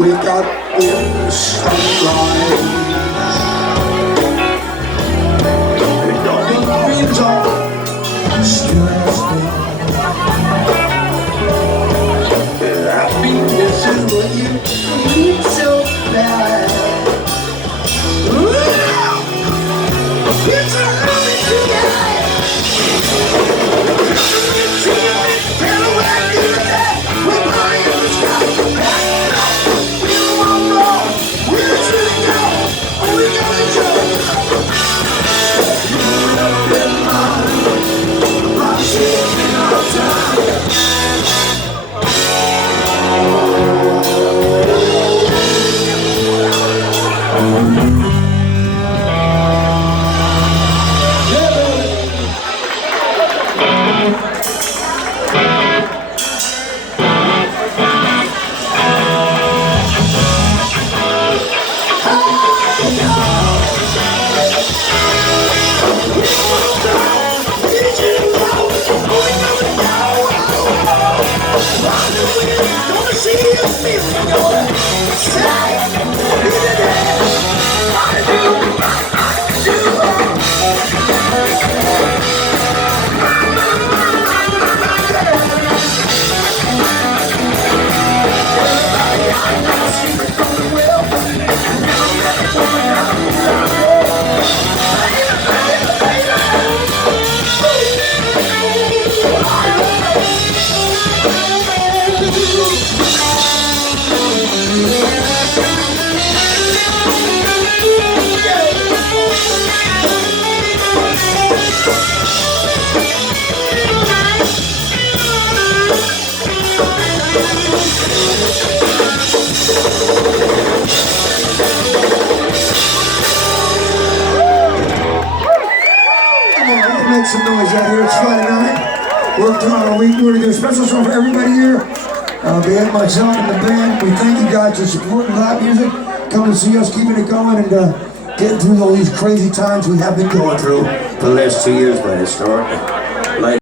Wake up in the sunrise, and all the dreams are still asleep. Happiness is what you need so bad. It's a happy tonight. Tell me where you at. We're high in the sky. Make some noise out here. It's Friday night. Worked on all week. We're going to do a special show for everybody here. Being myself and the band, we thank you guys for supporting live music, coming to see us, keeping it going, and getting through all these crazy times we have been going through for the last 2 years, but it's starting.